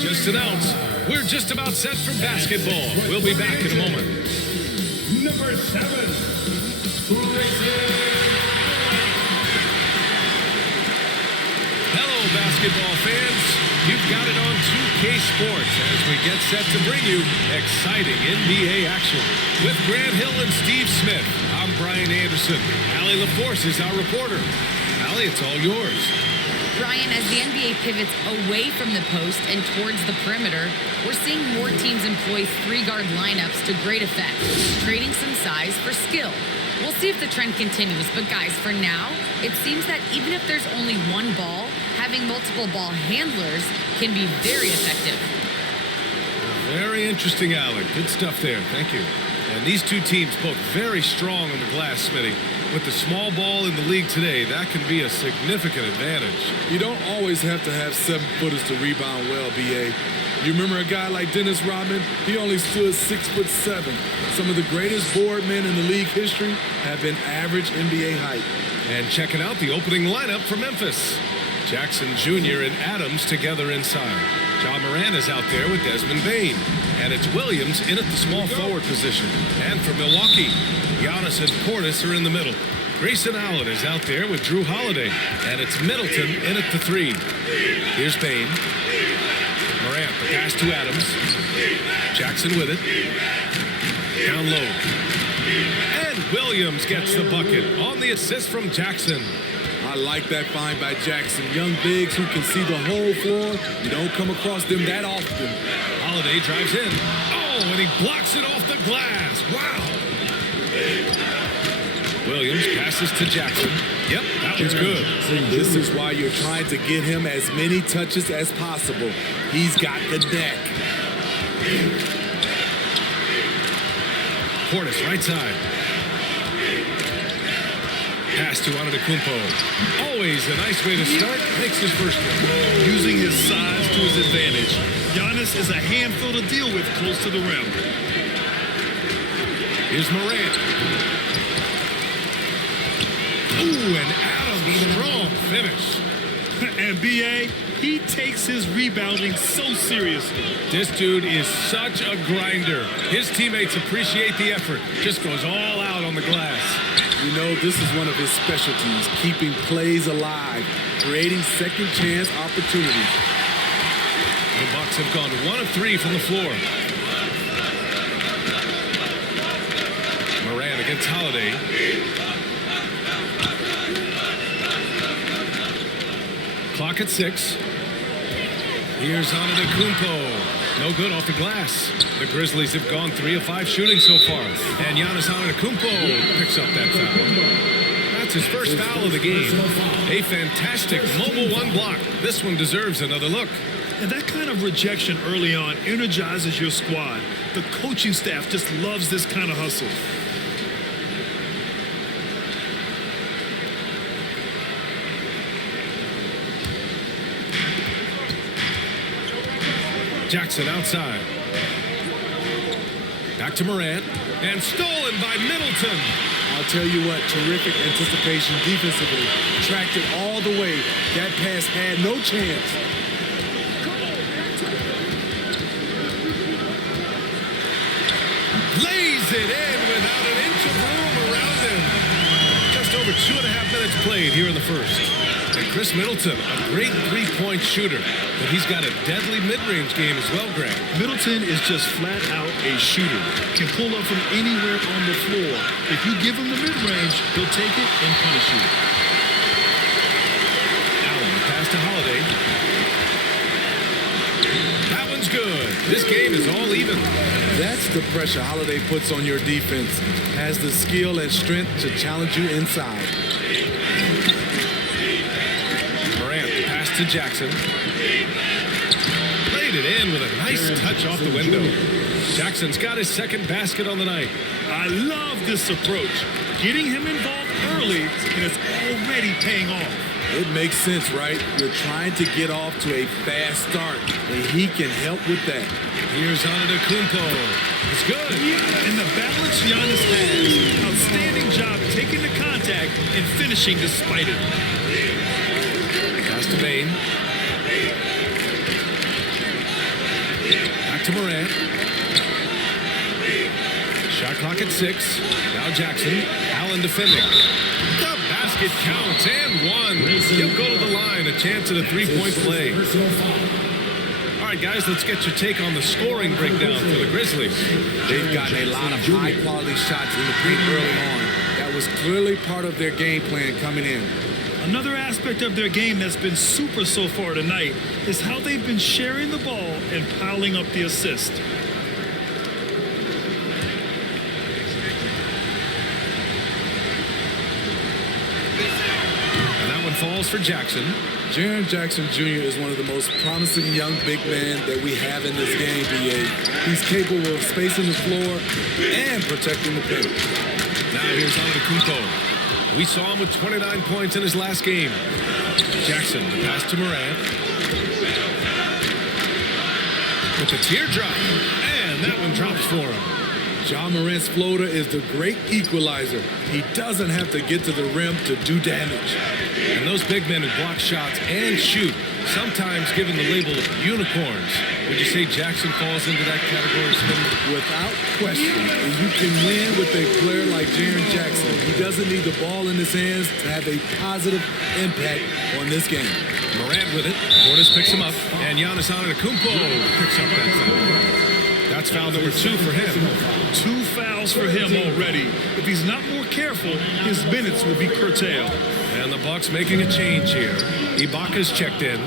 Just announced, we're just about set for basketball. We'll be back in a moment. Number 7. Hello, basketball fans. You've got it on 2K Sports as we get set to bring you exciting NBA action. With Grant Hill and Steve Smith, I'm Brian Anderson. Allie LaForce is our reporter. Allie, it's all yours. Brian, as the NBA pivots away from the post and towards the perimeter, we're seeing more teams employ three-guard lineups to great effect, trading some size for skill. We'll see if the trend continues, but guys, for now, it seems that even if there's only one ball, having multiple ball handlers can be very effective. Very interesting, Alec. Good stuff there. Thank you. And these two teams both very strong on the glass, Smitty. With the small ball in the league today, that can be a significant advantage. You don't always have to have 7-footers to rebound well, B.A. You remember a guy like Dennis Rodman? He only stood 6'7". Some of the greatest board men in the league history have been average NBA height. And checking out the opening lineup for Memphis. Jackson Jr. and Adams together inside. John Moran is out there with Desmond Bane. And it's Williams in at the small forward position. And for Milwaukee, Giannis and Portis are in the middle. Grayson Allen is out there with Drew Holiday. And it's Middleton in at the 3. Here's Bane. Morant, the pass to Adams. Jackson with it. Down low. And Williams gets the bucket on the assist from Jackson. I like that find by Jackson. Young bigs who can see the whole floor. You don't come across them that often. Holiday drives in. Oh, and he blocks it off the glass. Wow. Williams passes to Jackson. Yep, that one's good. This is why you're trying to get him as many touches as possible. He's got the deck. Portis, right side. Pass to Antetokounmpo. Always a nice way to start. Makes his first one. Using his size to his advantage. Giannis is a handful to deal with close to the rim. Here's Morant. Ooh, and Adams, strong finish. And B.A., he takes his rebounding so seriously. This dude is such a grinder. His teammates appreciate the effort. Just goes all out on the glass. You know, this is one of his specialties, keeping plays alive, creating second chance opportunities. The Bucks have gone 1 of 3 from the floor. Moran against Holiday. Clock at 6. Here's Antetokounmpo. No good off the glass. The Grizzlies have gone 3 of 5 shooting so far. And Giannis Antetokounmpo picks up that foul. That's his first foul of the game. A fantastic mobile 1 block. This one deserves another look. And that kind of rejection early on energizes your squad. The coaching staff just loves this kind of hustle. Jackson outside. Back to Morant. And stolen by Middleton. I'll tell you what, terrific anticipation defensively. Tracked it all the way. That pass had no chance. Lays it in without an inch of room around him. Just over 2.5 minutes played here in the first. And Chris Middleton, a great three-point shooter, but he's got a deadly mid-range game as well, Grant. Middleton is just flat out a shooter. Can pull up from anywhere on the floor. If you give him the mid-range, he'll take it and punish you. Allen, the pass to Holiday. That one's good. This game is all even. That's the pressure Holiday puts on your defense. Has the skill and strength to challenge you inside. To Jackson. Played it in with a nice touch off the window. Jackson's got his second basket on the night. I love this approach. Getting him involved early, and it's already paying off. It makes sense, right? You're trying to get off to a fast start, and he can help with that. Here's Antetokounmpo. It's good. And the balance Giannis has. Outstanding job taking the contact and finishing despite it. Pass to Bane. to Morant. Shot clock at 6. Now Jackson. Allen defending. The basket counts and one. He'll go to the line. A chance at a three-point play. All right, guys, let's get your take on the scoring breakdown for the Grizzlies. They've gotten a lot of high-quality shots in the paint early on. That was clearly part of their game plan coming in. Another aspect of their game that's been super so far tonight is how they've been sharing the ball and piling up the assist. And that one falls for Jackson. Jaren Jackson Jr. is one of the most promising young big men that we have in this game, B.A. He's capable of spacing the floor and protecting the paint. Now here's Antetokounmpo. We saw him with 29 points in his last game. Jackson, the pass to Morant. With the teardrop. And that one drops for him. Ja Morant's floater is the great equalizer. He doesn't have to get to the rim to do damage. And those big men who block shots and shoot, sometimes given the label unicorns. Would you say Jackson falls into that category, Smith? Without question. And you can win with a player like Jaren Jackson. He doesn't need the ball in his hands to have a positive impact on this game. Morant with it. Portis picks him up. And Giannis Antetokounmpo picks up that foul. That's foul number 2 for him. 2 fouls for him already. If he's not more careful, his minutes will be curtailed. And the Bucks making a change here. Ibaka's checked in.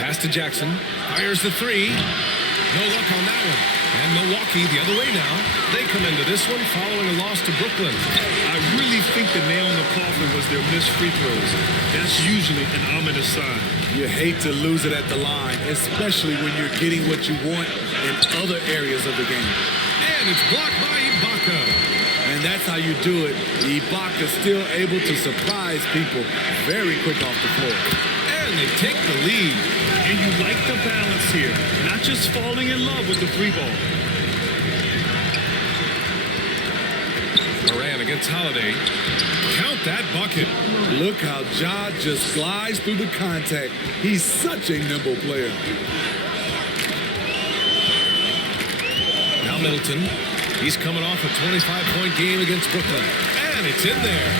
Pass to Jackson. Fires the 3. No luck on that one. And Milwaukee the other way now. They come into this one following a loss to Brooklyn. I really think the nail in the coffin was their missed free throws. That's usually an ominous sign. You hate to lose it at the line, especially when you're getting what you want in other areas of the game. And it's blocked by Ibaka. And that's how you do it. Ibaka still able to surprise people very quick off the floor. And they take the lead. And you like the balance here, not just falling in love with the 3 ball. Morant against Holiday. Count that bucket. Look how Ja just glides through the contact. He's such a nimble player. Now Middleton. He's coming off a 25-point game against Brooklyn. And it's in there.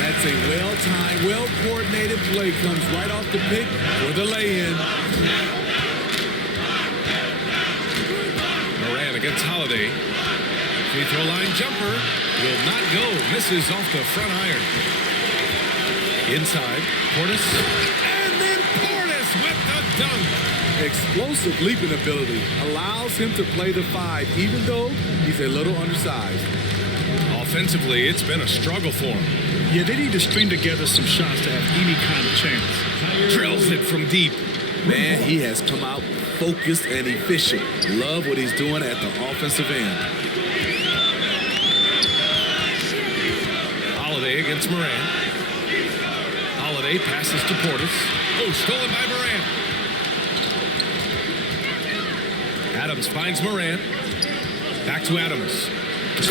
That's a well-timed, well-coordinated play. Comes right off the pick for the lay-in. Morant against Holiday. Free throw line jumper. Will not go. Misses off the front iron. Inside. Portis. And then Portis with the dunk. Explosive leaping ability allows him to play the 5, even though he's a little undersized. Offensively, it's been a struggle for him. Yeah, they need to string together some shots to have any kind of chance. Drills it from deep. Man, he has come out focused and efficient. Love what he's doing at the offensive end. Holiday against Morant. Holiday passes to Portis. Oh, stolen by Morant. Adams finds Morant. Back to Adams.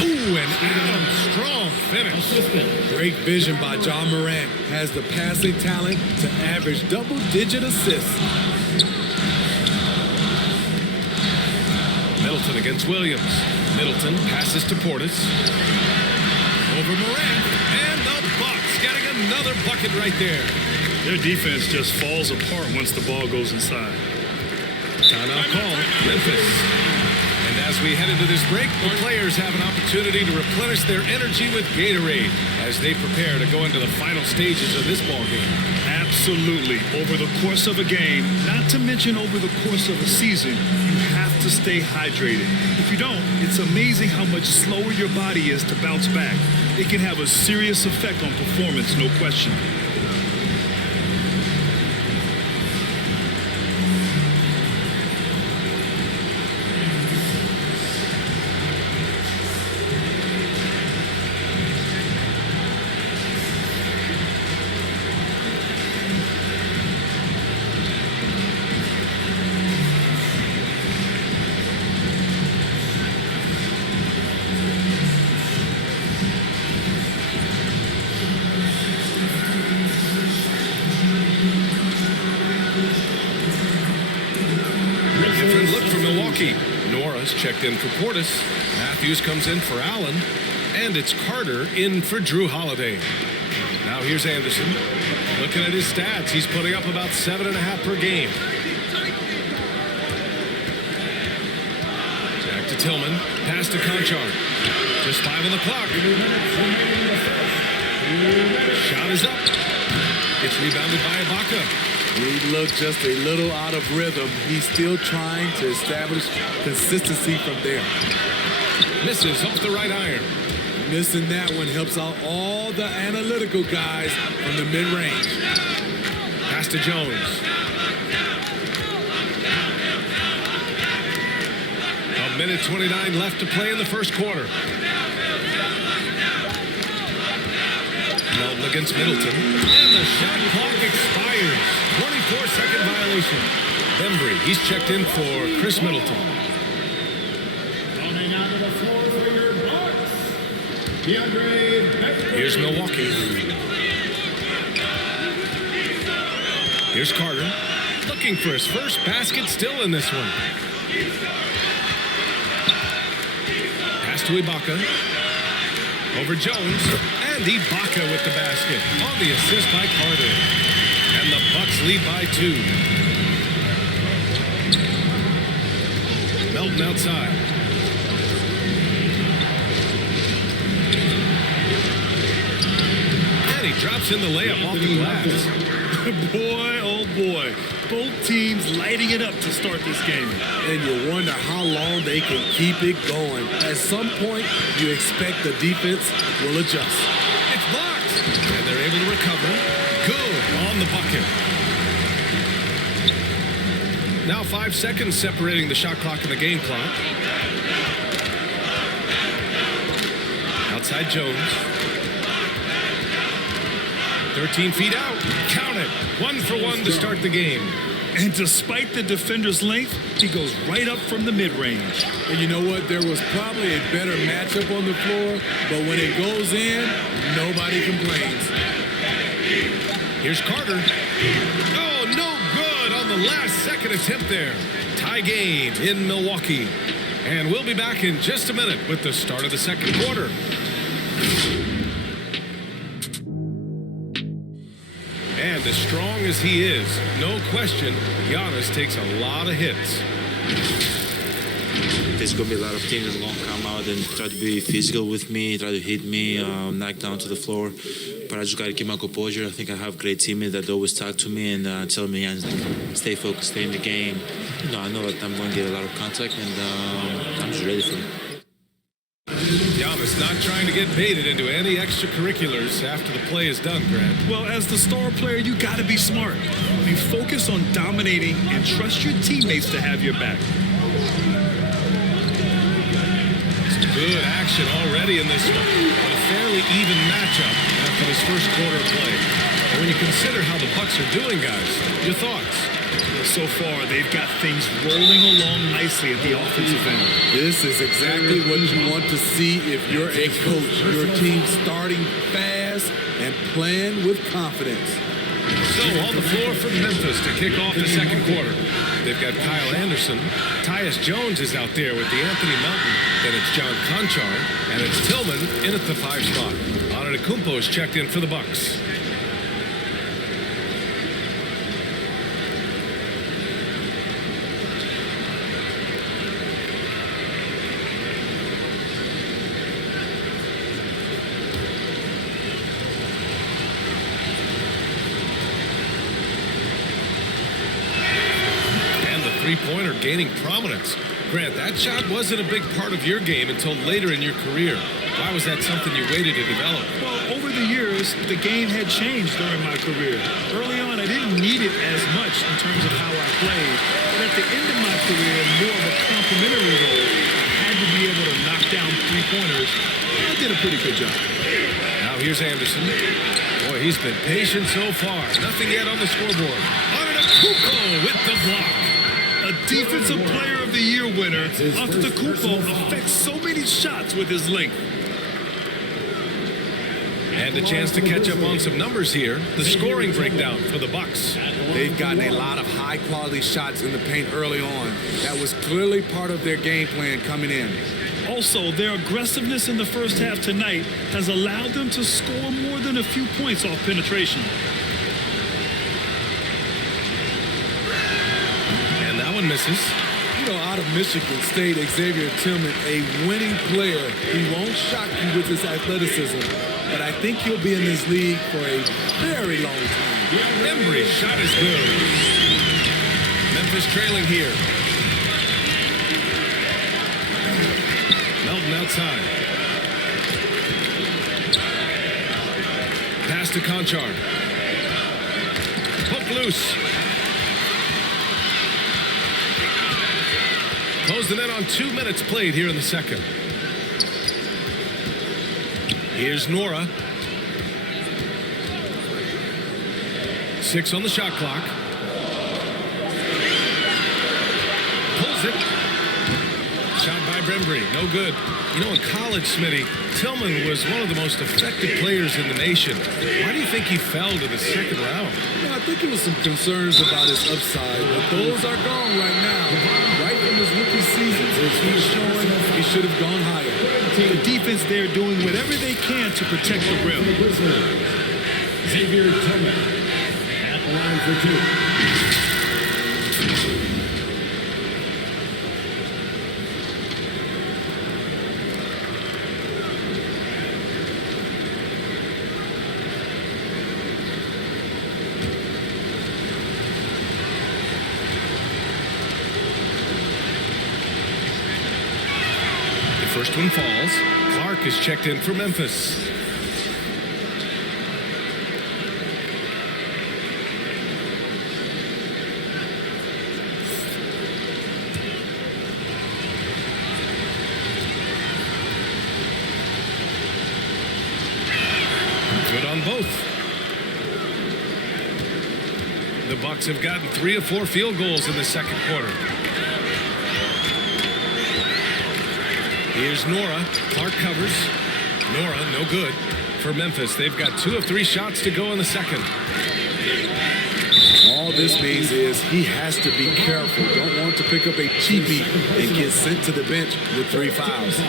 Ooh, and Adams, strong finish. Great vision by Ja Morant. Has the passing talent to average double-digit assists. Middleton against Williams. Middleton passes to Portis. Over Morant. And the Bucks getting another bucket right there. Their defense just falls apart once the ball goes inside. Timeout call, Memphis. And as we head into this break, the players have an opportunity to replenish their energy with Gatorade as they prepare to go into the final stages of this ball game. Absolutely. Over the course of a game, not to mention over the course of a season, you have to stay hydrated. If you don't, it's amazing how much slower your body is to bounce back. It can have a serious effect on performance, no question. different look for Milwaukee. Nora's checked in for Portis. Matthews comes in for Allen. And it's Carter in for Drew Holiday. Now here's Anderson. Looking at his stats, he's putting up about 7.5 per game. Back to Tillman. Pass to Conchar. Just 5 on the clock. Shot is up. It's rebounded by Ibaka. He looked just a little out of rhythm. He's still trying to establish consistency from there. Misses off the right iron. Missing that one helps out all the analytical guys from the mid-range. Pass to Jones. A minute 29 left to play in the first quarter. Melton against Middleton. And the shot clock expires. 24-second violation. Bembry, he's checked in for Chris Middleton. Coming onto the floor for your Bucks, Here's Milwaukee. Here's Carter. Looking for his first basket still in this one. Pass to Ibaka. Over Jones. And Ibaka with the basket. On the assist by Carter. And the Bucks lead by 2. Melton outside. And he drops in the layup off the glass. Boy, oh boy. Both teams lighting it up to start this game. And you wonder how long they can keep it going. At some point, you expect the defense will adjust. It's blocked. And they're able to recover. Good on the bucket. Now 5 seconds separating the shot clock and the game clock. Outside Jones. 13 feet out. Count it. 1 for 1 to start the game. And despite the defender's length, he goes right up from the mid-range. And you know what? There was probably a better matchup on the floor, but when it goes in, nobody complains. Here's Carter. Oh, no good on the last second attempt there. Tie game in Milwaukee. And we'll be back in just a minute with the start of the second quarter. And as strong as he is, no question, Giannis takes a lot of hits. There's going to be a lot of teams that won't come out and try to be physical with me, try to hit me, knock down to the floor. But I just got to keep my composure. I think I have great teammates that always talk to me and tell me, stay focused, stay in the game. You know, I know that I'm going to get a lot of contact, and I'm just ready for it. Giannis not trying to get baited into any extracurriculars after the play is done, Grant. Well, as the star player, you got to be smart. I mean, focus on dominating and trust your teammates to have your back. Good action already in this one. A fairly even matchup after this first quarter of play. And when you consider how the Bucks are doing, guys, your thoughts? So far, they've got things rolling along nicely at the offensive end. This is exactly what you want to see if you're a coach. Your team starting fast and playing with confidence. So on the floor for Memphis to kick off the second quarter. They've got Kyle Anderson. Tyus Jones is out there with the Anthony Melton. Then it's John Conchar. And it's Tillman in at the 5 spot. Antetokounmpo is checked in for the Bucks. Three-pointer gaining prominence. Grant, that shot wasn't a big part of your game until later in your career. Why was that something you waited to develop? Well, over the years, the game had changed during my career. Early on, I didn't need it as much in terms of how I played. But at the end of my career, more of a complimentary role, I had to be able to knock down three-pointers. I did a pretty good job. Now here's Anderson. Boy, he's been patient so far. Nothing yet on the scoreboard. Antetokounmpo with the block. A Defensive Player of the Year winner, Antetokounmpo affects so many shots with his length. And a chance to catch up on some numbers here. The scoring breakdown for the Bucks. They've gotten a lot of high-quality shots in the paint early on. That was clearly part of their game plan coming in. Also, their aggressiveness in the first half tonight has allowed them to score more than a few points off penetration. And that one misses. You know, out of Michigan State, Xavier Tillman, a winning player. He won't shock you with his athleticism, but I think he'll be in this league for a very long time. Embry's shot is good. Memphis trailing here. Melton outside. Pass to Conchard. Poke loose. Closing in on 2 minutes played here in the second. Here's Nora. 6 on the shot clock. Pulls it. Shot by Brembry. No good. You know, in college, Smitty, Tillman was one of the most effective players in the nation. Why do you think he fell to the second round? I think it was some concerns about his upside, but those are gone right now. Right from his rookie season, he's showing he should have gone higher. The defense there doing whatever they can to protect the rim. Xavier Tillman at the line for 2. First one falls. Clark is checked in for Memphis. Good on both. The Bucks have gotten 3 of 4 field goals in the second quarter. Here's Nora. Clark covers. Nora, no good. For Memphis, they've got 2 of 3 shots to go in the second. All this means is he has to be careful. Don't want to pick up a cheapie and get sent to the bench with 3 fouls.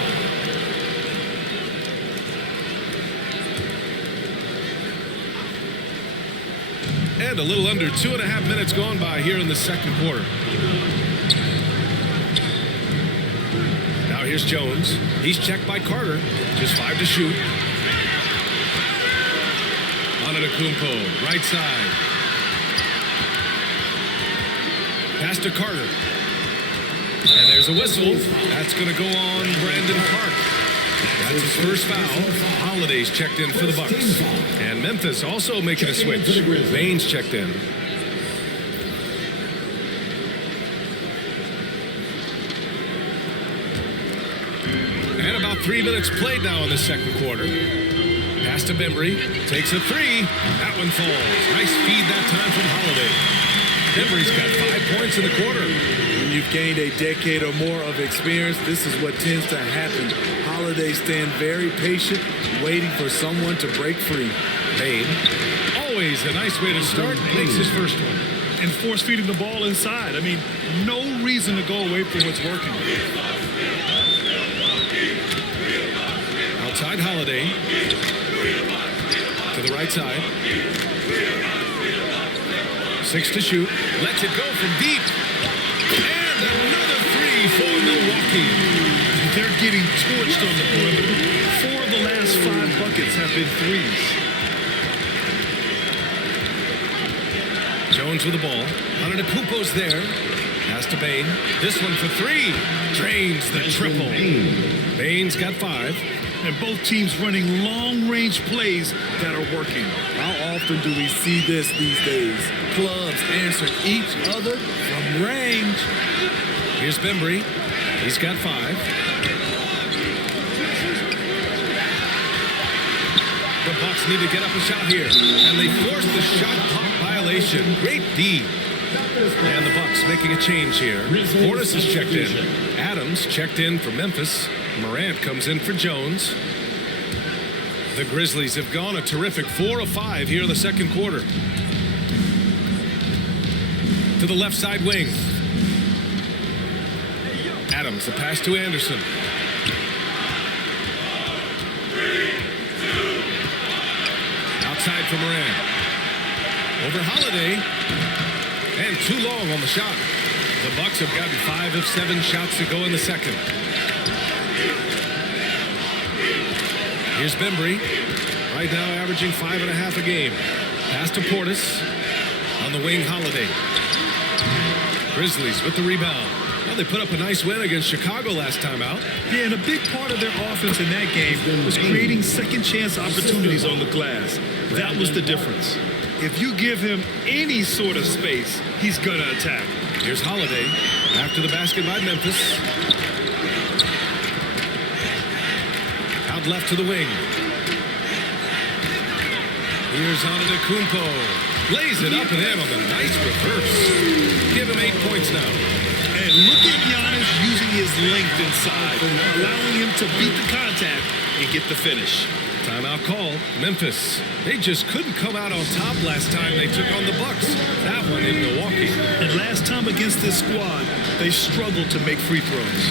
And a little under 2.5 minutes gone by here in the second quarter. Here's Jones. He's checked by Carter. Just 5 to shoot. Antetokounmpo, right side. Pass to Carter. And there's a whistle. That's going to go on Brandon Clark. That's his first foul. Holiday's checked in for the Bucks. And Memphis also making a switch. Baines checked in. And about 3 minutes played now in the second quarter. Pass to Bembry. Takes a 3. That one falls. Nice feed that time from Holiday. Bembry's got 5 points in the quarter. When you've gained a decade or more of experience, this is what tends to happen. Holiday stand very patient, waiting for someone to break free. Bain. Always a nice way to start. Makes his first one. And force feeding the ball inside. I mean, no reason to go away from what's working. Outside Holiday. To the right side. 6 to shoot. Lets it go from deep. And another 3 for Milwaukee. They're getting torched on the perimeter. 4 of the last 5 buckets have been threes. Jones with the ball. Antetokounmpo's there. Pass to Bain. This one for 3. Drains the triple. Bain's got 5. And both teams running long-range plays that are working. How often do we see this these days? Clubs answering each other from range. Here's Bembry. He's got 5. The Bucks need to get up a shot here. And they force the shot clock violation. Great D. And the Bucks making a change here. Portis is checked in. Adams checked in for Memphis. Morant comes in for Jones. The Grizzlies have gone a terrific 4 of 5 here in the second quarter. to the left side wing. Adams, the pass to Anderson. Outside for Moran. Over Holiday. And too long on the shot. The Bucks have gotten 5 of 7 shots to go in the second. Here's Bembry. Right now averaging 5.5 a game. Pass to Portis. On the wing, Holiday. Grizzlies with the rebound. Well, they put up a nice win against Chicago last time out. Yeah, and a big part of their offense in that game was creating second chance opportunities on the glass. That was the difference. If you give him any sort of space, he's going to attack. Here's Holiday after the basket by Memphis. Out left to the wing. Here's Antetokounmpo. Lays it up and in on the nice reverse. Give him 8 points now. And look at Giannis using his length inside, allowing him to beat the contact and get the finish. Timeout call. Memphis. They just couldn't come out on top last time they took on the Bucks. That one in Milwaukee. And last time against this squad, they struggled to make free throws.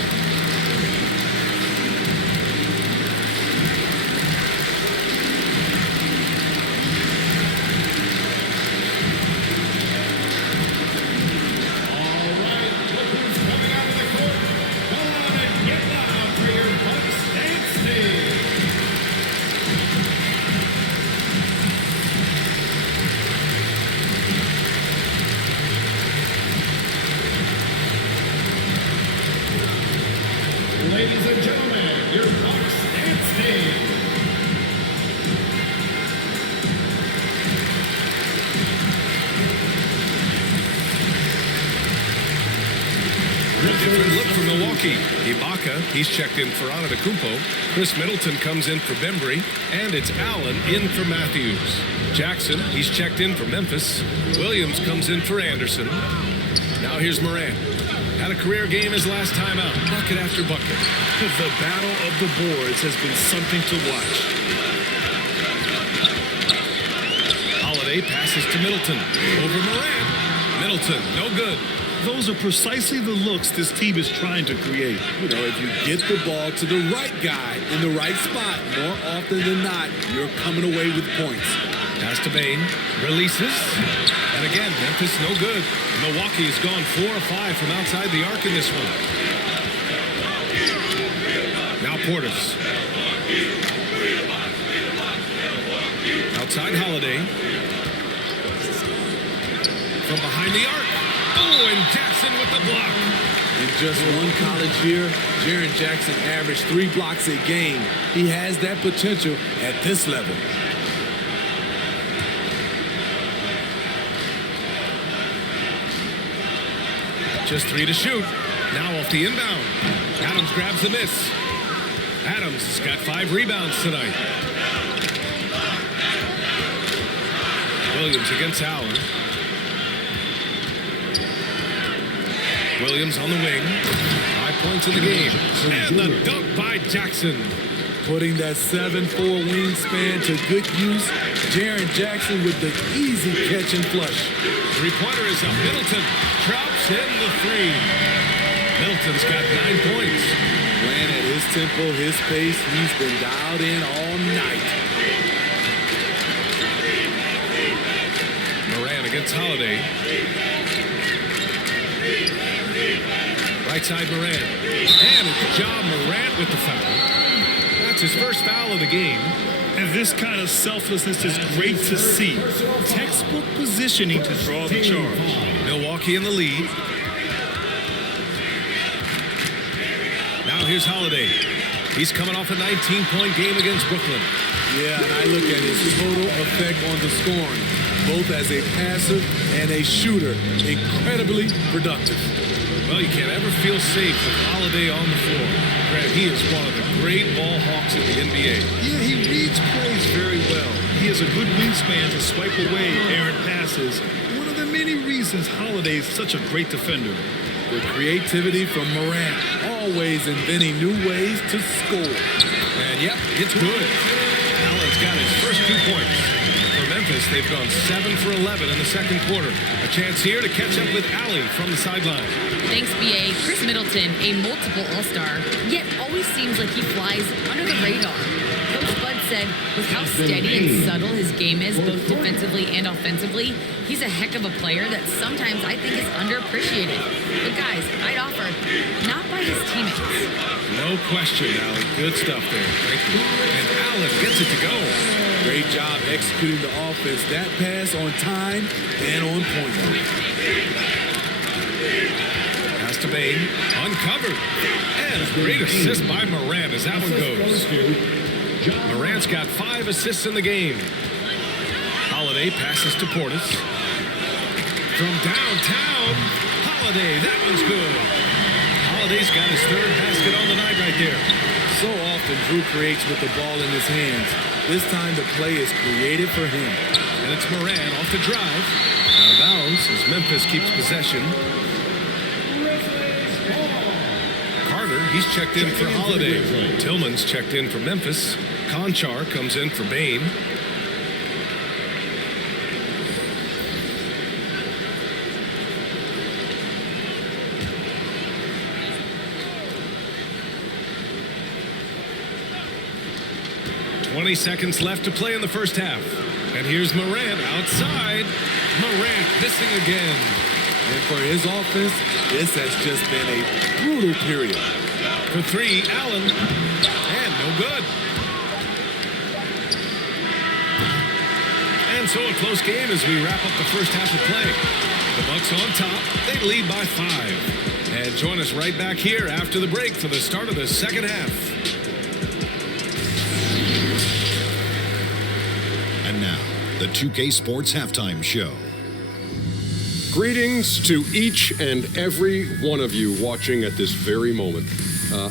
Ladies and gentlemen, your Bucks dance team. Different look for Milwaukee. Ibaka, he's checked in for Antetokounmpo. Chris Middleton comes in for Bembry. And it's Allen in for Matthews. Jackson, he's checked in for Memphis. Williams comes in for Anderson. Now here's Moran. Had a career game his last time out. Bucket after bucket. The battle of the boards has been something to watch. Holiday passes to Middleton. Over Moran. Middleton, no good. Those are precisely the looks this team is trying to create. You know, if you get the ball to the right guy in the right spot, more often than not, you're coming away with points. Pass to Bain. Releases. And again, Memphis no good. Milwaukee has gone 4 of 5 from outside the arc in this one. Now Portis. Outside Holiday. From behind the arc. Oh, and Jackson with the block. In just one college year, Jaren Jackson averaged 3 blocks a game. He has that potential at this level. Just 3 to shoot. Now off the inbound. Adams grabs the miss. Adams has got 5 rebounds tonight. Williams against Allen. Williams on the wing. 5 points in the game. And the dunk by Jackson. Putting that 7'4" wingspan to good use. Jaren Jackson with the easy catch and flush. 3-pointer is up. Middleton drops in the 3. Middleton's got 9 points. Playing at his tempo, his pace. He's been dialed in all night. Moran against Holiday. Right side Moran. And it's Ja Morant with the foul. That's his first foul of the game. And this kind of selflessness is great to see. Textbook positioning to draw the charge. Milwaukee in the lead. Now here's Holiday. He's coming off a 19-point game against Brooklyn. Yeah, and I look at his total effect on the scoring, both as a passer and a shooter. Incredibly productive. Well, you can't ever feel safe with Holiday on the floor. Grant, he is one of the great ball hawks in the NBA. Yeah, he reads plays very well. He has a good wingspan to swipe away errant passes. One of the many reasons Holiday is such a great defender. The creativity from Morant, always inventing new ways to score. And yep, it's good. Allen's got his first 2 points. For Memphis, Memphis, they've gone 7 for 11 in the second quarter. A chance here to catch up with Allie from the sideline. Thanks, BA. Chris Middleton, a multiple All-Star, yet always seems like he flies under the radar. Coach Bud said with how steady and subtle his game is, both defensively and offensively, he's a heck of a player that sometimes I think is underappreciated. But guys, I'd offer, not by his teammates. No question, Allie. Good stuff there. Thank you. And Allen gets it to go. Great job executing the offense. That pass on time and on point. Pass to Bain. Uncovered. And a great assist by Morant as that one goes. Morant's got 5 assists in the game. Holiday passes to Portis. From downtown, Holiday. That one's good. Holiday's got his 3rd basket on the night right there. So often Drew creates with the ball in his hands. This time the play is created for him. And it's Morant off the drive. Out of bounds as Memphis keeps possession. Carter, he's checked in for Holiday. Tillman's checked in for Memphis. Conchar comes in for Bain. "20 seconds left to play in the first half. And here's Morant outside. Morant missing again. And for his offense, this has just been a brutal period. For 3, Allen. And no good. And so a close game as we wrap up the first half of play. The Bucks on top. They lead by 5. And join us right back here after the break for the start of the second half. And now, the 2K Sports Halftime Show. Greetings to each and every one of you watching at this very moment.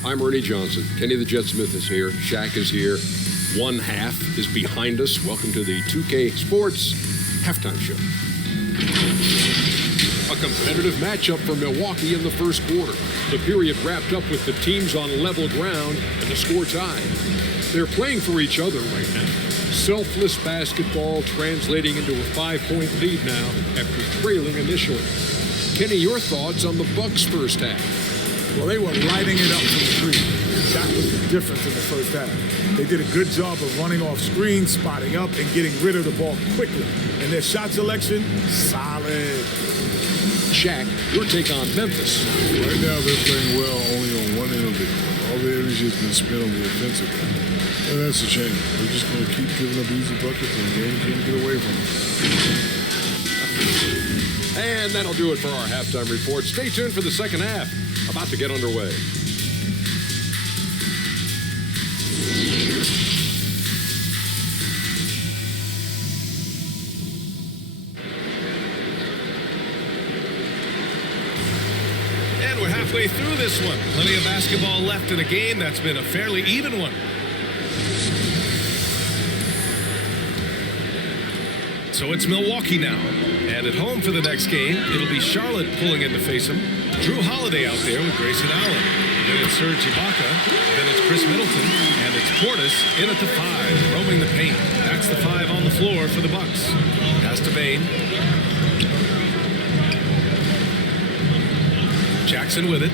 I'm Ernie Johnson. Kenny the Jet Smith is here. Shaq is here. One half is behind us. Welcome to the 2K Sports Halftime Show. A competitive matchup for Milwaukee in the first quarter. The period wrapped up with the teams on level ground and the score tied. They're playing for each other right now. Selfless basketball translating into a 5-point lead now after trailing initially. Kenny, your thoughts on the Bucks' first half? Well, they were lighting it up from 3. That was the difference in the first half. They did a good job of running off screens, spotting up, and getting rid of the ball quickly. And their shot selection, solid. Shaq, your take on Memphis. Right now, they're playing well only on one end of the court. All the energy has been spent on the offensive end. And that's a shame. They're just going to keep giving up easy buckets, and the game's going to get away from them. And that'll do it for our halftime report. Stay tuned for the second half. About to get underway. And we're halfway through this one. Plenty of basketball left in a game that's been a fairly even one. So it's Milwaukee now. And at home for the next game, it'll be Charlotte pulling in to face them. Drew Holiday out there with Grayson Allen. Then it's Serge Ibaka. Then it's Chris Middleton. And it's Portis in at the 5, roaming the paint. That's the 5 on the floor for the Bucks. Pass to Bain. Jackson with it.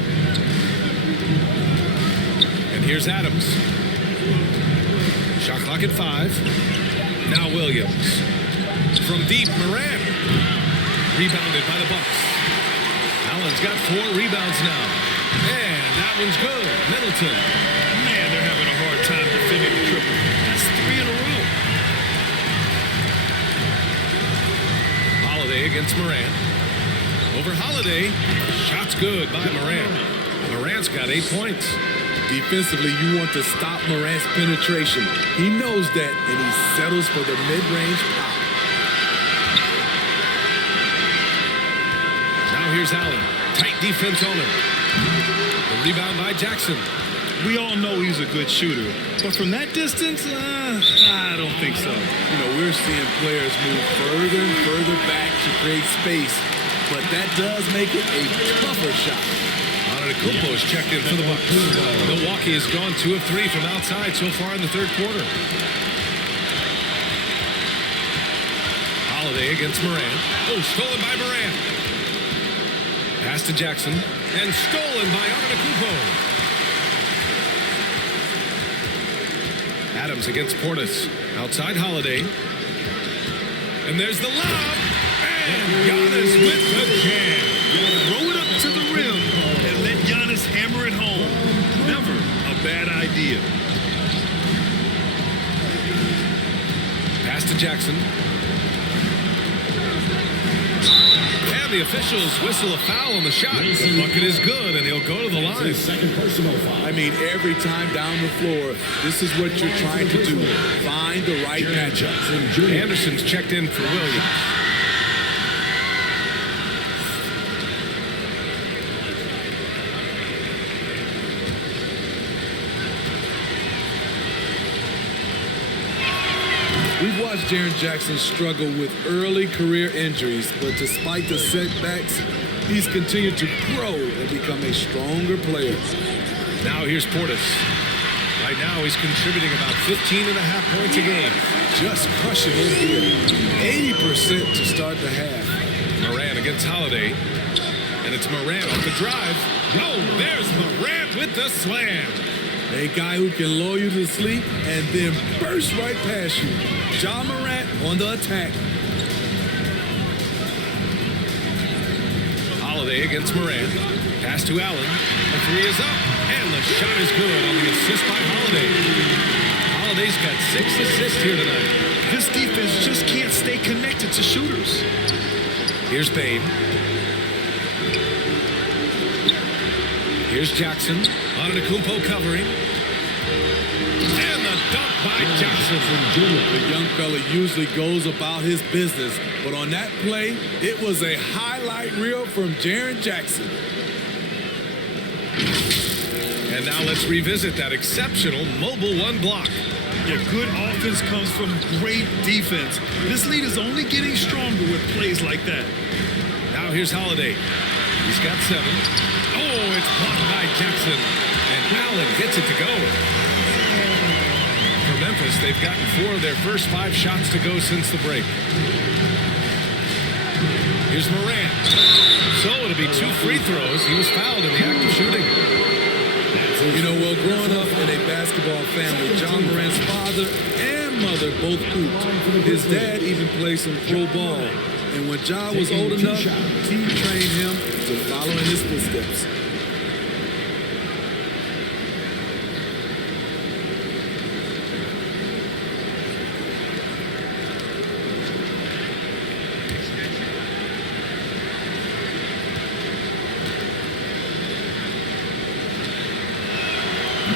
And here's Adams. Shot clock at 5. Now Williams. From deep, Morant. Rebounded by the Bucks. Allen's got 4 rebounds now. And that one's good. Middleton. Man, they're having a hard time defending the triple. That's 3 in a row. Holiday against Morant. Over Holiday. Shot's good by Morant. Morant's got 8 points. Defensively, you want to stop Morant's penetration. He knows that, and he settles for the mid-range pop. Now here's Allen. Tight defense on him. The rebound by Jackson. We all know he's a good shooter, but from that distance, I don't think so. You know, we're seeing players move further and further back to create space, but that does make it a tougher shot. Antetokounmpo is checked in for the Bucks. Milwaukee has gone 2 of 3 from outside so far in the third quarter. Holiday against Morant. Oh, stolen by Morant. Pass to Jackson. And stolen by Antetokounmpo. Adams against Portis. Outside Holiday. And there's the lob. And Giannis with the jam. Throw it up to the rim and let Giannis hammer it home. Never a bad idea. Pass to Jackson. And the officials whistle a foul on the shot. The bucket is good, and he'll go to the line. Second personal foul. I mean, every time down the floor, this is what you're trying to do. Find the right matchup. Anderson's checked in for Williams. We've watched Jaren Jackson struggle with early career injuries, but despite the setbacks, he's continued to grow and become a stronger player. Now here's Portis. Right now he's contributing about 15.5 points a game. Just crushing it here. 80% to start the half. Morant against Holiday. And it's Morant off the drive. Oh, there's Morant with the slam. A guy who can lull you to sleep and then burst right past you. Ja Morant on the attack. Holiday against Morant. Pass to Allen. The three is up. And the shot is good on the assist by Holiday. Holiday's got 6 assists here tonight. This defense just can't stay connected to shooters. Here's Bane. Here's Jackson. Antetokounmpo covering. And the dunk by Jackson. The young fella usually goes about his business, but on that play, it was a highlight reel from Jaren Jackson. And now let's revisit that exceptional mobile one block. Yeah, good offense comes from great defense. This lead is only getting stronger with plays like that. Now here's Holiday. He's got 7. Oh, it's blocked by Jackson. And Allen gets it to go. For Memphis, they've gotten 4 of their first 5 shots to go since the break. Here's Morant. So it'll be 2 free throws. He was fouled in the act of shooting. You know, well, growing up in a basketball family, John Morant's father and mother both hooped. His dad even played some pro ball. And when John was old enough, he trained him to follow in his footsteps.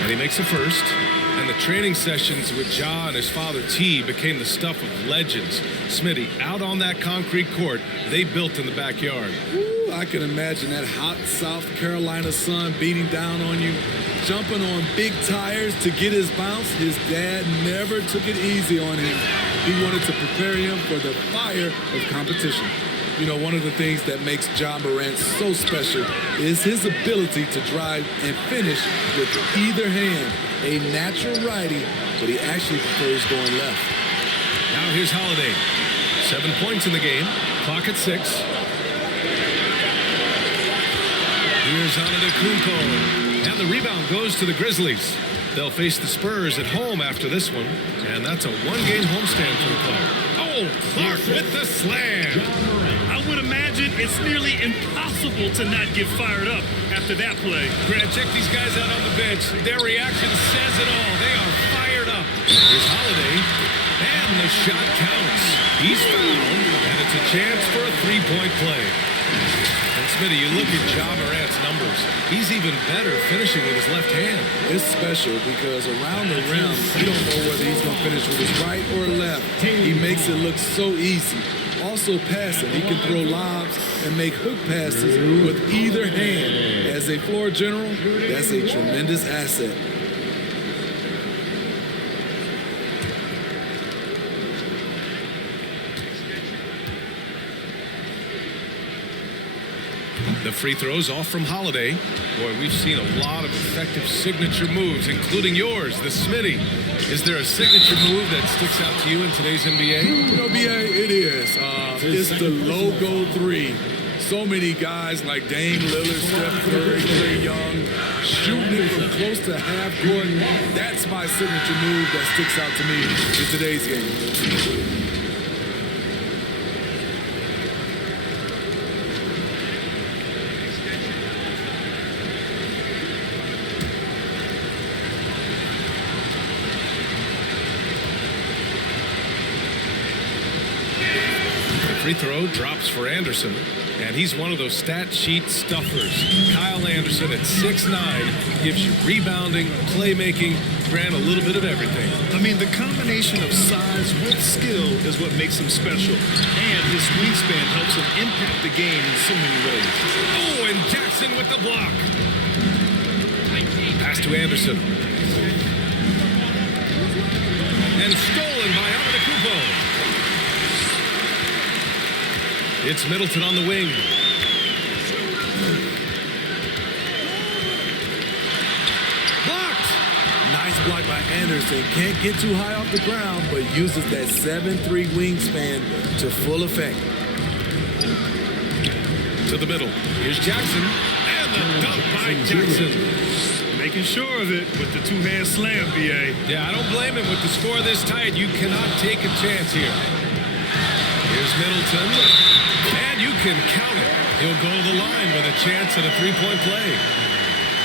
And he makes a first. And the training sessions with Ja and his father T became the stuff of legends. Smitty, out on that concrete court they built in the backyard. Ooh, I can imagine that hot South Carolina sun beating down on you, jumping on big tires to get his bounce. His dad never took it easy on him. He wanted to prepare him for the fire of competition. You know, one of the things that makes Ja Morant so special is his ability to drive and finish with either hand. A natural righty, but he actually prefers going left. Now here's Holiday. 7 points in the game. Clock at 6. Here's Antetokounmpo. And the rebound goes to the Grizzlies. They'll face the Spurs at home after this one. And that's a 1-game homestand for the club. Oh, Clark with the slam. I would imagine it's nearly impossible to not get fired up after that play. Grant, check these guys out on the bench. Their reaction says it all. They are fired up. Here's Holiday. And the shot counts. He's fouled. And it's a chance for a 3-point play. And Smitty, you look at Ja Morant's numbers. He's even better finishing with his left hand. It's special because around the rim, you don't know whether he's going to finish with his right or left. He makes it look so easy. Also passing, he can throw lobs and make hook passes with either hand. As a floor general, that's a tremendous asset. The the free throws off from Holiday. Boy, we've seen a lot of effective signature moves, including yours, the Smitty. Is there a signature move that sticks out to you in today's NBA? You know, BA, it is. It's the logo three. So many guys like Dame Lillard, Steph Curry, Trae Young, shooting it from close to half court. That's my signature move that sticks out to me in today's game. Free throw drops for Anderson, and he's one of those stat sheet stuffers. Kyle Anderson at 6'9" gives you rebounding, playmaking, ran a little bit of everything. I mean, the combination of size with skill is what makes him special, and his wingspan helps him impact the game in so many ways. Oh, and Jackson with the block. Pass to Anderson. And stolen by Antetokounmpo. It's Middleton on the wing. Blocked. Nice block by Anderson. Can't get too high off the ground, but uses that 7'3" wingspan to full effect. To the middle. Here's Jackson. And the dunk by Jackson. Making sure of it with the two-hand slam, BA. Yeah, I don't blame him with the score this tight. You cannot take a chance here. Here's Middleton. And you can count it. He'll go to the line with a chance at a three-point play.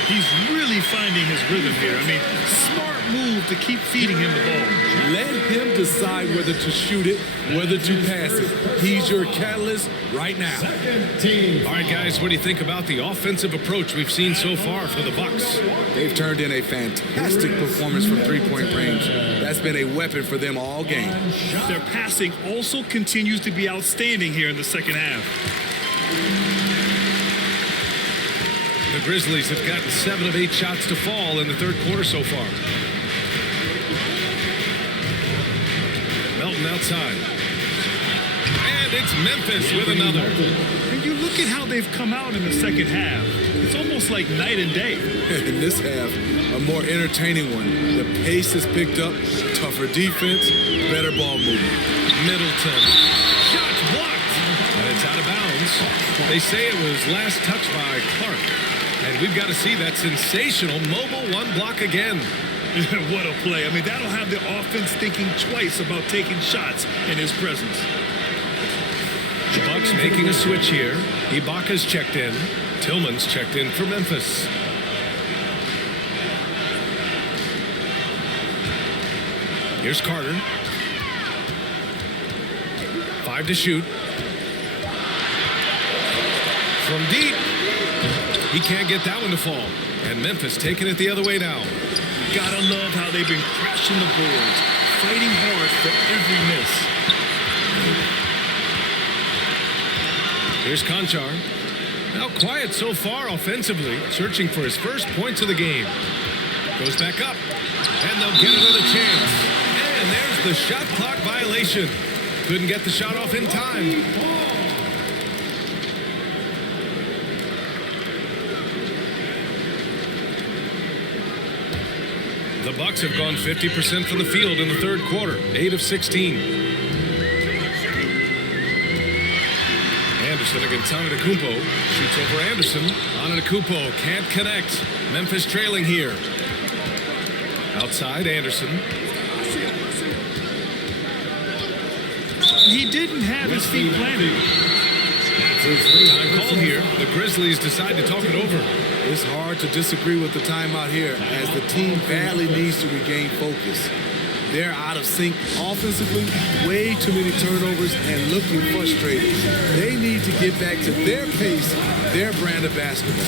He's really finding his rhythm here. I mean, smart move to keep feeding him the ball. Let him decide whether to shoot it, whether to pass it. He's your catalyst right now. All right, guys, what do you think about the offensive approach we've seen so far for the Bucks? They've turned in a fantastic performance from three-point range. That's been a weapon for them all game. Their passing also continues to be outstanding here in the second half. The Grizzlies have gotten 7 of 8 shots to fall in the third quarter so far. Melton outside. And it's Memphis with another. And you look at how they've come out in the second half. It's almost like night and day. In this half, a more entertaining one. The pace has picked up, tougher defense, better ball movement. Middleton. Shot blocked. And it's out of bounds. They say it was last touched by Clark. And we've got to see that sensational mobile one block again. What a play. I mean, that'll have the offense thinking twice about taking shots in his presence. The Bucks making a switch here. Ibaka's checked in. Tillman's checked in for Memphis. Here's Carter. 5 to shoot. From deep. He can't get that one to fall. And Memphis taking it the other way now. Gotta love how they've been crashing the boards, fighting hard for every miss. Here's Conchar. Now quiet so far offensively, searching for his first points of the game. Goes back up, and they'll get another chance. And there's the shot clock violation. Couldn't get the shot off in time. The Bucks have gone 50% from the field in the third quarter, 8 of 16. Anderson against Antetokounmpo. Shoots over Anderson. Antetokounmpo can't connect. Memphis trailing here. Outside, Anderson. He didn't have his feet planted. Time call here. The Grizzlies decide to talk it over. It's hard to disagree with the timeout here as the team badly needs to regain focus. They're out of sync offensively, way too many turnovers, and looking frustrated. They need to get back to their pace, their brand of basketball.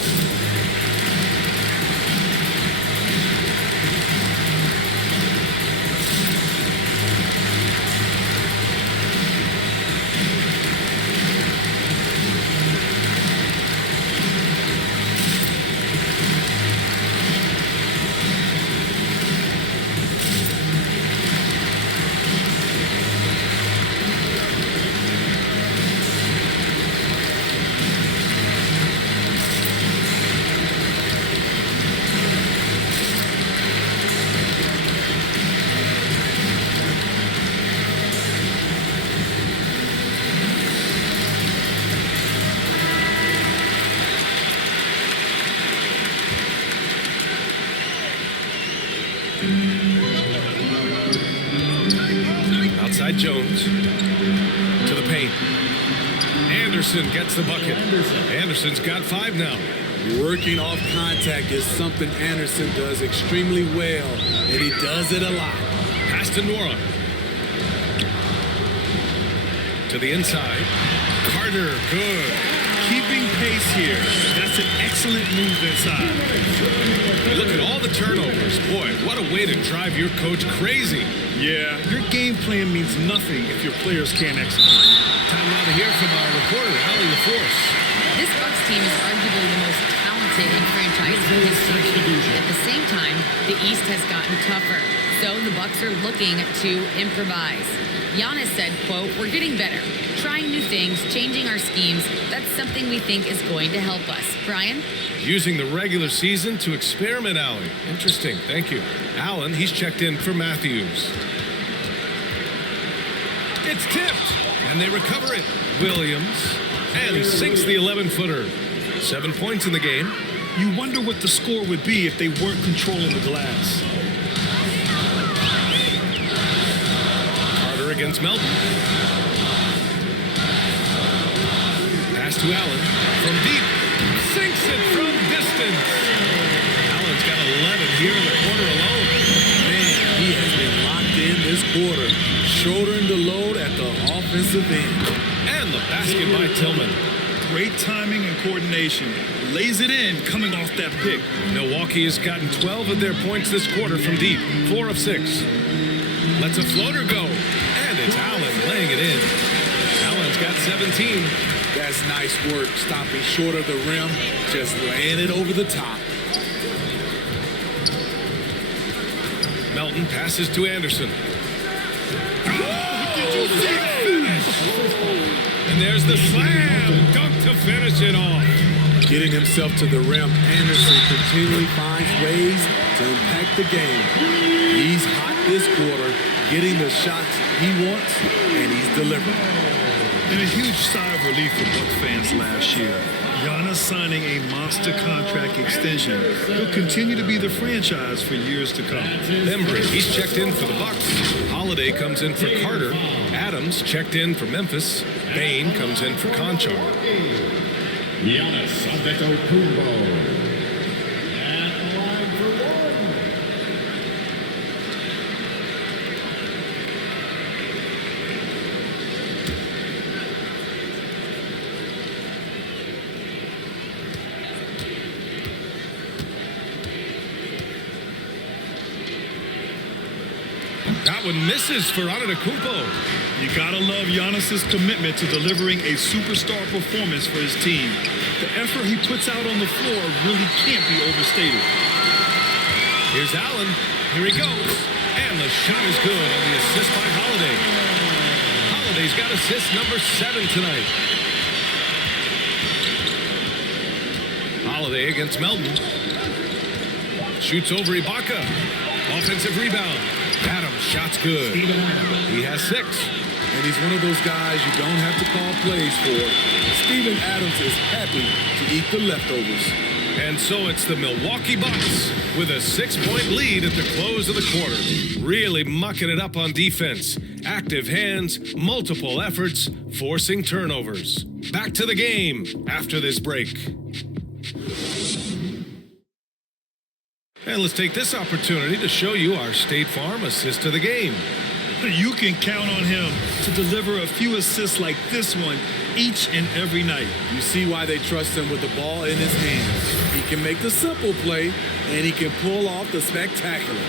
Outside Jones. To the paint. Anderson gets the bucket. Anderson's got 5 now. Working off contact is something Anderson does extremely well, and he does it a lot. Pass to Nora. To the inside. Carter, good. Keeping pace here. That's an excellent move inside. Look at all the turnovers. Boy, what a way to drive your coach crazy. Yeah, your game plan means nothing if your players can't execute. Time now to hear from our reporter, Allie LaForce. This Bucks team is arguably the most talented in franchise history. At the same time, the East has gotten tougher, so the Bucks are looking to improvise. Giannis said, quote, "We're getting better, trying new things, changing our schemes. That's something we think is going to help us." Brian? Using the regular season to experiment, Allie. Interesting, thank you. Allen, he's checked in for Matthews. It's tipped, and they recover it. Williams, and he sinks the 11-footer. 7 points in the game. You wonder what the score would be if they weren't controlling the glass. Carter against Melton. Pass to Allen from deep. Sinks it from distance. Allen's got 11 here in the quarter alone. Man, he has been locked in this quarter, shouldering the load at the offensive end. And the basket by Tillman. Great timing and coordination. Lays it in coming off that pick. Milwaukee has gotten 12 of their points this quarter from deep. 4 of 6. Lets a floater go. And it's Allen laying it in. Allen's got 17. That's nice work, stopping short of the rim, just laying it over the top. Melton passes to Anderson. Did you see that finish? And there's the slam dunk to finish it off. Getting himself to the rim, Anderson continually finds ways to impact the game. He's hot this quarter, getting the shots he wants, and he's delivering. And a huge sigh of relief for Bucks fans last year. Giannis signing a monster contract extension. He'll continue to be the franchise for years to come. Bembry, he's checked in for the Bucks. Holiday comes in for Carter. Adams checked in for Memphis. Bain comes in for Conchar. Giannis Antetokounmpo. At the line for 1. That one misses for Antetokounmpo. You gotta love Giannis's commitment to delivering a superstar performance for his team. The effort he puts out on the floor really can't be overstated. Here's Allen. Here he goes. And the shot is good on the assist by Holiday. Holiday's got assist number 7 tonight. Holiday against Melton. Shoots over Ibaka. Offensive rebound. Adams, shot's good. He has 6. And he's one of those guys you don't have to call plays for. Steven Adams is happy to eat the leftovers. And so it's the Milwaukee Bucks with a 6-point lead at the close of the quarter. Really mucking it up on defense. Active hands, multiple efforts, forcing turnovers. Back to the game after this break. And let's take this opportunity to show you our State Farm assist of the game. You can count on him to deliver a few assists like this one each and every night. You see why they trust him with the ball in his hands. He can make the simple play, and he can pull off the spectacular.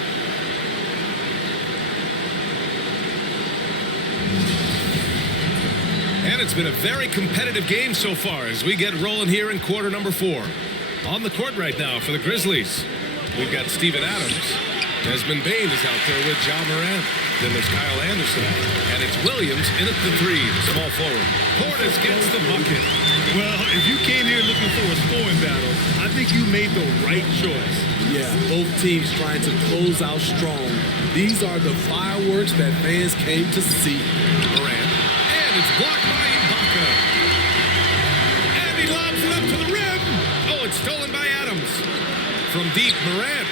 And it's been a very competitive game so far as we get rolling here in quarter number 4. On the court right now for the Grizzlies, we've got Steven Adams. Desmond Bain is out there with Ja Morant. Then there's Kyle Anderson. And it's Williams in at the 3, the small forward. Portis gets the bucket. Well, if you came here looking for a scoring battle, I think you made the right choice. Yeah, both teams trying to close out strong. These are the fireworks that fans came to see. Morant. And it's blocked by Ibaka. And he lobs it up to the rim. Oh, it's stolen by Adams. From deep, Morant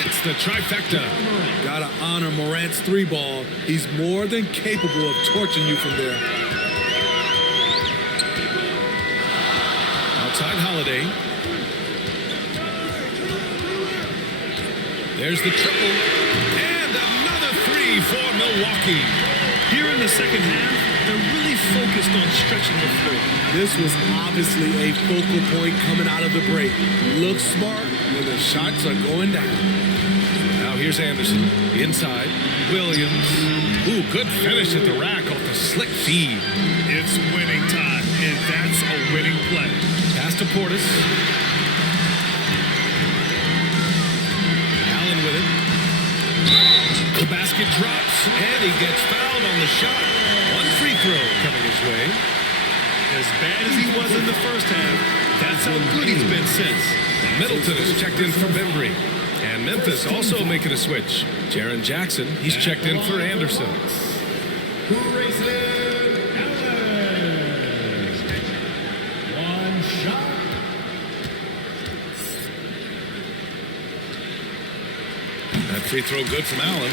hits hits the trifecta. Gotta honor Morant's three ball. He's more than capable of torching you from there. Outside Holiday. There's the triple. And another three for Milwaukee. Here in the second half, they're really focused on stretching the floor. This was obviously a focal point coming out of the break. Look smart when the shots are going down. Now here's Anderson. Inside. Williams. Ooh, good finish at the rack off the slick feed. It's winning time, and that's a winning play. Pass to Portis. Allen with it. The basket drops, and he gets fouled on the shot. One free throw coming his way. As bad as he was in the first half, that's how good he's been since. Middleton is checked in for Bembry. And Memphis also making a switch. Jaren Jackson, he's checked in for Anderson. One shot. That free throw good from Allen.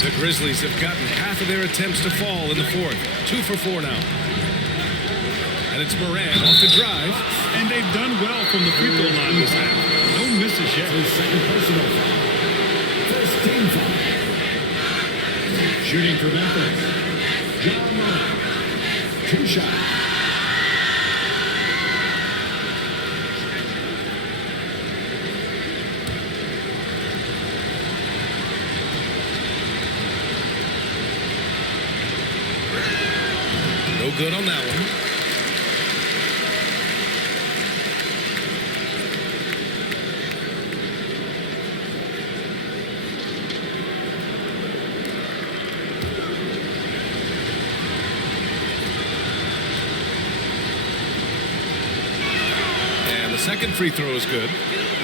The Grizzlies have gotten half of their attempts to fall in the fourth. 2 for 4 now. And it's Morant off the drive. And they've done well from the free throw line this half. No misses yet. His second personal foul. First team foul. Shooting for Memphis. John Morant. 2 shots. No good on that one. And the second free throw is good.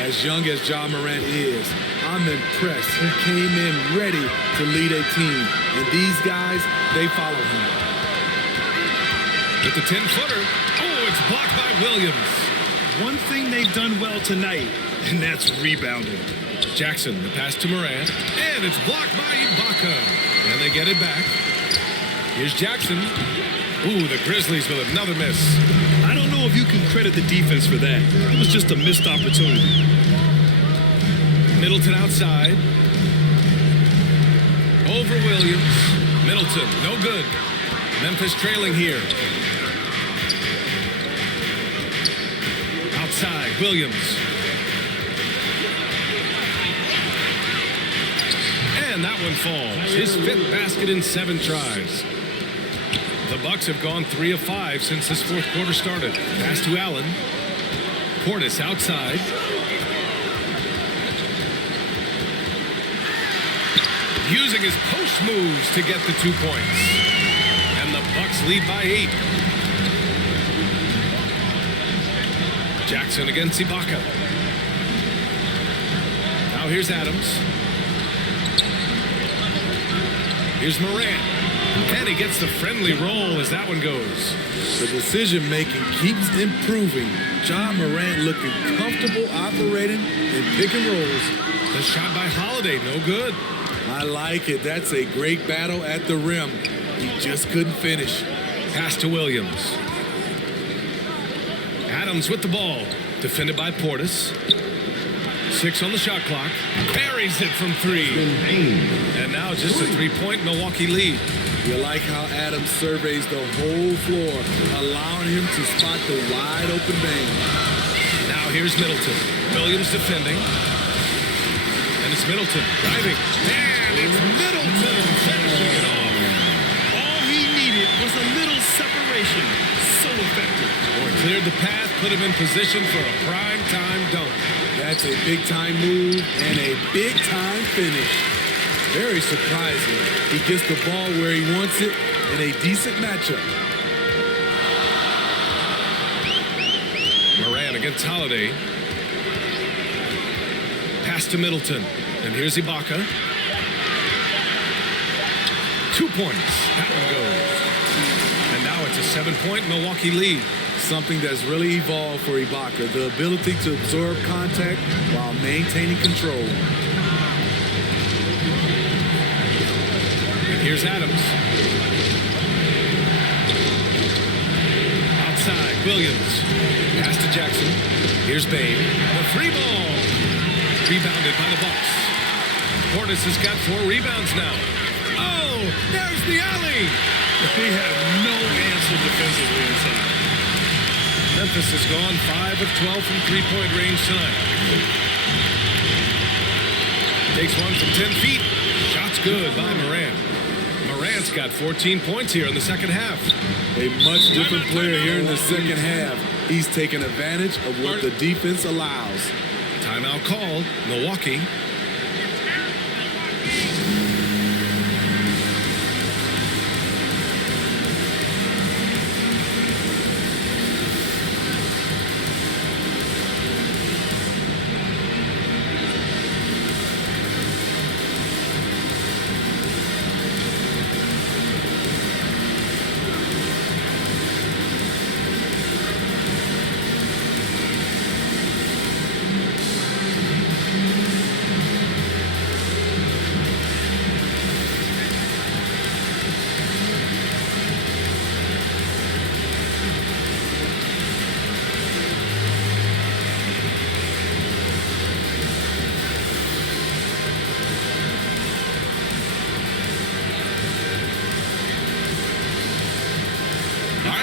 As young as John Morant is, I'm impressed. He came in ready to lead a team. And these guys, they follow him. With the 10-footer. Oh, it's blocked by Williams. One thing they've done well tonight, and that's rebounding. Jackson, the pass to Morant. And it's blocked by Ibaka. And they get it back. Here's Jackson. Ooh, the Grizzlies with another miss. I don't know if you can credit the defense for that. It was just a missed opportunity. Middleton outside. Over Williams. Middleton, no good. Memphis trailing here. Outside, Williams. And that one falls. His 5th basket in 7 tries. The Bucks have gone 3 of 5 since this fourth quarter started. Pass to Allen. Portis outside. Using his post moves to get the 2 points. And the Bucks lead by 8. Jackson against Ibaka. Now here's Adams. Here's Morant. And he gets the friendly roll as that one goes. The decision-making keeps improving. John Morant looking comfortable operating in pick and rolls. The shot by Holiday, no good. I like it. That's a great battle at the rim. He just couldn't finish. Pass to Williams. Adams with the ball. Defended by Portis. 6 on the shot clock. Buries it from 3. And now just a 3-point Milwaukee lead. You like how Adams surveys the whole floor, allowing him to spot the wide open man. Now here's Middleton. Williams defending. And it's Middleton driving. And it's Middleton finishing it off. All he needed was a little separation. So effective. Or cleared the path, put him in position for a prime-time dunk. That's a big-time move and a big-time finish. Very surprising. He gets the ball where he wants it in a decent matchup. Morant against Holiday. Pass to Middleton. And here's Ibaka. 2 points. That one goes. And now it's a 7-point Milwaukee lead. something that's really evolved for Ibaka, the ability to absorb contact while maintaining control. And here's Adams. Outside, Williams. Pass to Jackson. Here's Bain. The free ball. Rebounded by the Bucks. Portis has got 4 rebounds now. Oh, there's the alley. They have no answer defensively inside. Memphis has gone 5 of 12 from three-point range tonight. Takes one from 10 feet. Shot's good by Morant. Morant's got 14 points here in the second half. A much different player here in the second half. He's taking advantage of what the defense allows. Timeout called. Milwaukee.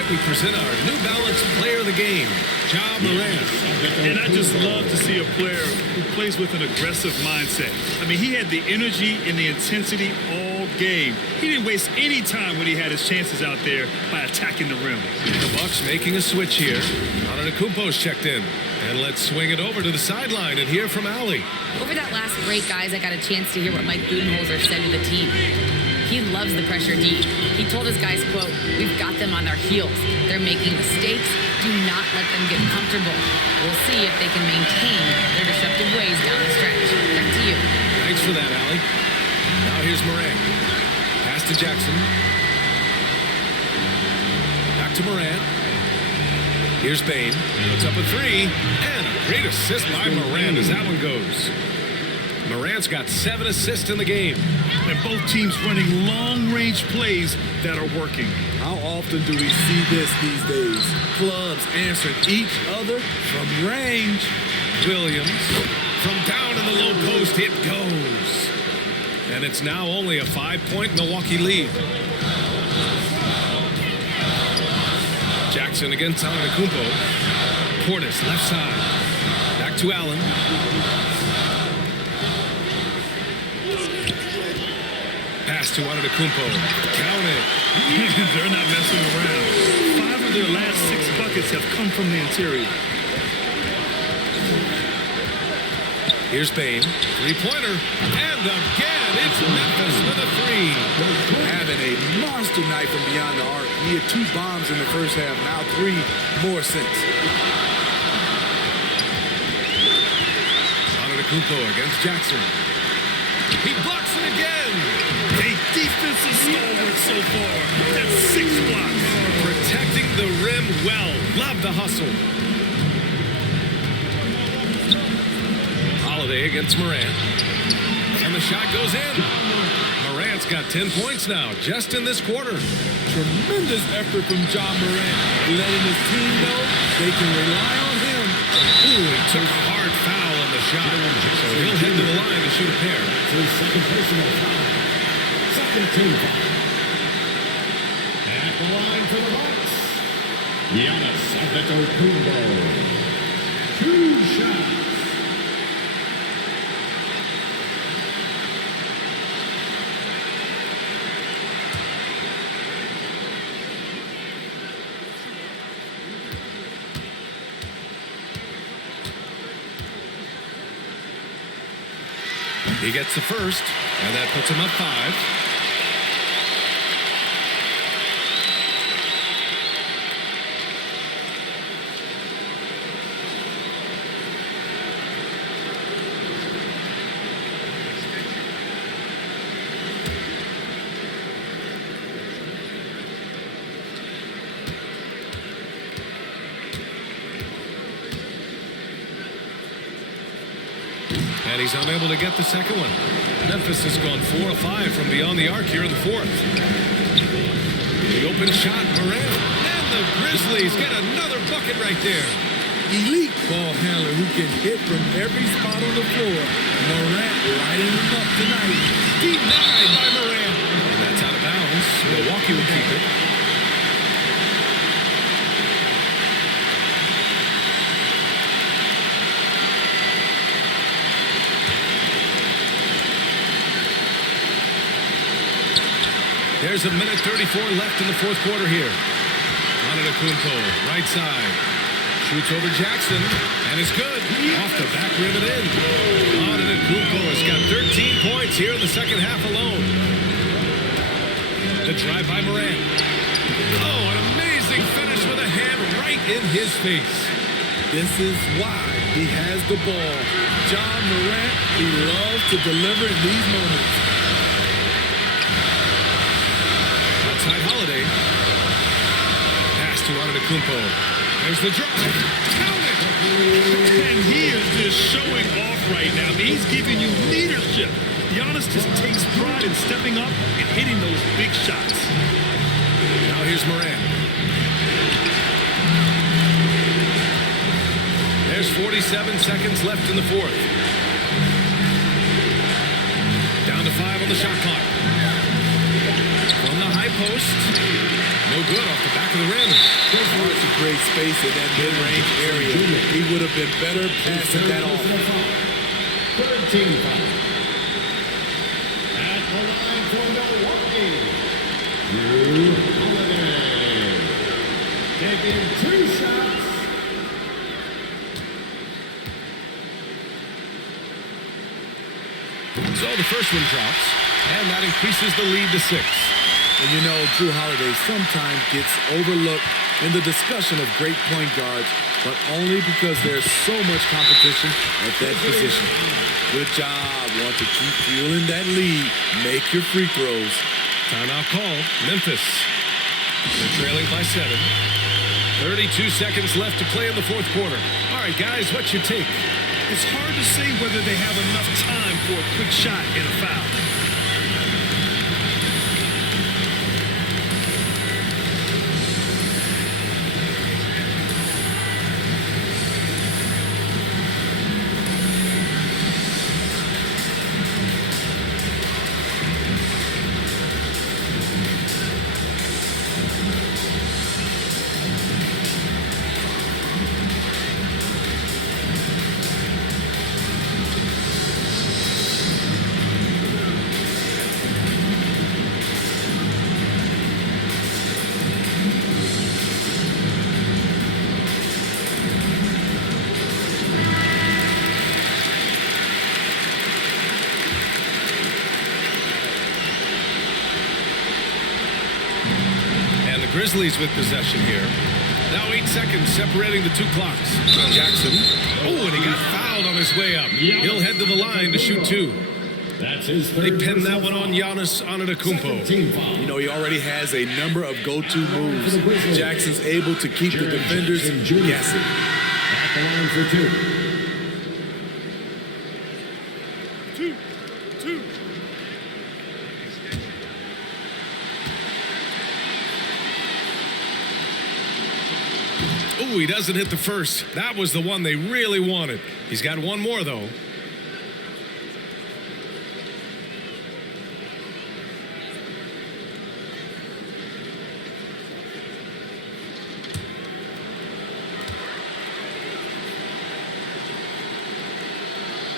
We present our New Balance Player of the Game, Ja Morant. And I just love to see a player who plays with an aggressive mindset. I mean, he had the energy and the intensity all game. He didn't waste any time when he had his chances out there by attacking the rim. The Bucks making a switch here. Antetokounmpo's checked in. And let's swing it over to the sideline and hear from Allie. Over that last break, guys, I got a chance to hear what Mike Budenholzer said to the team. He loves the pressure deep. He told his guys, quote, "We've got them on their heels. They're making mistakes. Do not let them get comfortable. We'll see if they can maintain their disruptive ways down the stretch." Back to you. Thanks for that, Allie. Now here's Morant. Pass to Jackson. Back to Morant. Here's Bain. Puts up a 3. And a great assist by Morant as that one goes. Morant's got 7 assists in the game. And both teams running long-range plays that are working. How often do we see this these days? Clubs answering each other from range. Williams. From down in the low post, it goes. And it's now only a 5-point Milwaukee lead. Jackson against Antetokounmpo. Portis, left side. Back to Allen. Pass to Antetokounmpo. Count it. They're not messing around. 5 of their last 6 buckets have come from the interior. Here's Bain. 3-pointer. And again, it's Memphis with a 3. Having a monster night from beyond the arc. He had 2 bombs in the first half. Now 3 more since. Antetokounmpo against Jackson. He blocks it again. A defensive stalwart so far. That's 6 blocks. Protecting the rim well. Love the hustle. Holiday against Morant. And the shot goes in. Morant's got 10 points now, just in this quarter. Tremendous effort from Ja Morant, letting his team know they can rely on him. Ooh, he took a hard foul on the shot. So he'll head to the line to shoot a pair. His second personal foul. Second team foul. At the line for the Bucks, Giannis Antetokounmpo. 2 shots. He gets the first, and that puts him up 5. And he's unable to get the second one. Memphis has gone 4 of 5 from beyond the arc here in the fourth. The open shot, Morant. And the Grizzlies get another bucket right there. Elite ball handler who can hit from every spot on the floor. Morant lighting him up tonight. Denied by Morant. And that's out of bounds. Milwaukee will keep it. There's a minute 34 left in the fourth quarter here. Antetokounmpo, right side. Shoots over Jackson, and it's good. Off the back rim and in. Antetokounmpo has got 13 points here in the second half alone. The drive by Morant. Oh, an amazing finish with a hand right in his face. This is why he has the ball. John Morant, he loves to deliver in these moments. Outside Holiday. Pass to Antetokounmpo. There's the drive. Count it! And he is just showing off right now. I mean, he's giving you leadership. Giannis just takes pride in stepping up and hitting those big shots. Now here's Morant. There's 47 seconds left in the fourth. Down to 5 on the shot clock. From the high post. No good off the back of the rim. There's hard to create space in that mid-range area. He would have been better passing that off. 13 foul. At the line for Milwaukee, Drew Holiday. Taking 2 shots. So the first one drops, and that increases the lead to 6. And you know, Drew Holiday sometimes gets overlooked in the discussion of great point guards, but only because there's so much competition at that position. Good job. Want to keep fueling that lead. Make your free throws. Timeout call. Memphis. They're trailing by 7. 32 seconds left to play in the fourth quarter. All right, guys, what's your take? It's hard to say whether they have enough time for a quick shot and a foul. Grizzlies with possession here. Now 8 seconds separating the two clocks. Jackson. Oh, and he got fouled on his way up. He'll head to the line to shoot 2. That's his third. They pinned that one on Giannis Antetokounmpo. You know, he already has a number of go-to moves. Jackson's able to keep the defenders guessing. At the line for 2. Ooh, he doesn't hit the first. That was the one they really wanted. He's got one more, though.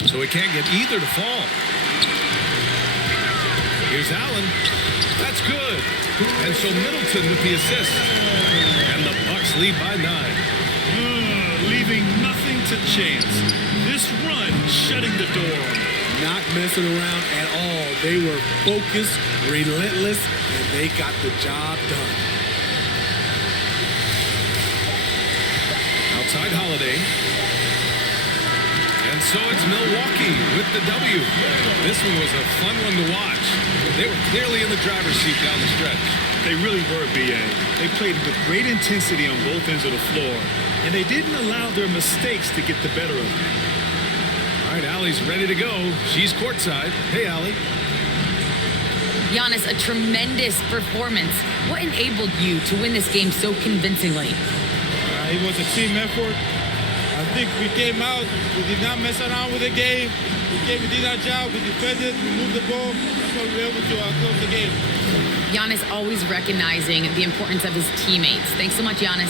So he can't get either to fall. Here's Allen. That's good. And so Middleton with the assist. And the Bucks lead by 9. Leaving nothing to chance. This run shutting the door on them. Not messing around at all. They were focused, relentless, and they got the job done. Outside Holiday. And so it's Milwaukee with the W. This one was a fun one to watch. They were clearly in the driver's seat down the stretch. They really were, B.A. They played with great intensity on both ends of the floor, and they didn't allow their mistakes to get the better of them. All All right, Allie's ready to go. She's courtside. Hey, Allie. Giannis, a tremendous performance. What enabled you to win this game so convincingly? It was a team effort. I think we came out, we did not mess around with the game. We did our job, we defended, we moved the ball. That's why we were able to close the game. Giannis always recognizing the importance of his teammates. Thanks so much, Giannis.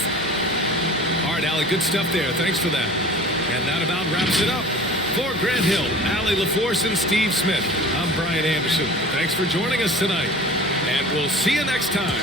All right, Allie, good stuff there. Thanks for that. And that about wraps it up. For Grant Hill, Allie LaForce, and Steve Smith, I'm Brian Anderson. Thanks for joining us tonight, and we'll see you next time.